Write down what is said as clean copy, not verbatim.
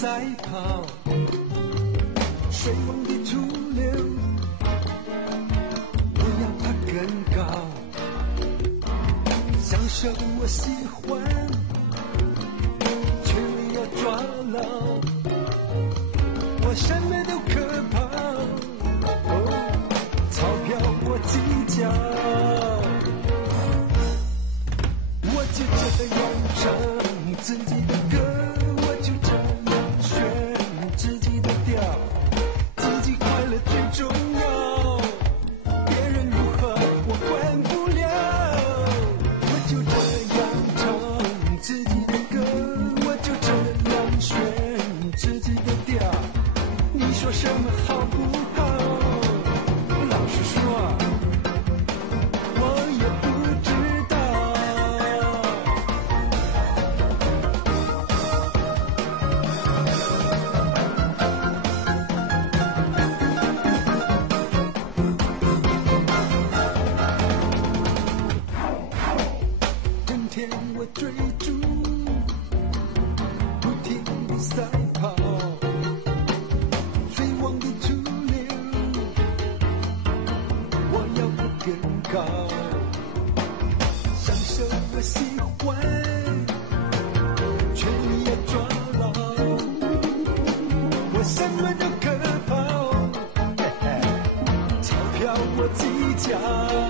赛跑，水汪的土流，我要爬更高，享受我喜欢，却没有抓牢，我什么都可怕，钞票我计较，我就这样唱自己的歌，我就这样选自己的调，自己快乐最重要，别人如何我管不了，我就这样唱自己的歌，我就这样选自己的调，你说什么好不好？老实说我也不知道。整天我追逐，不停地赛跑，水汪的土流，我要爬更高，享受我喜欢，却你要抓牢，我什么都可跑，钞票我计较。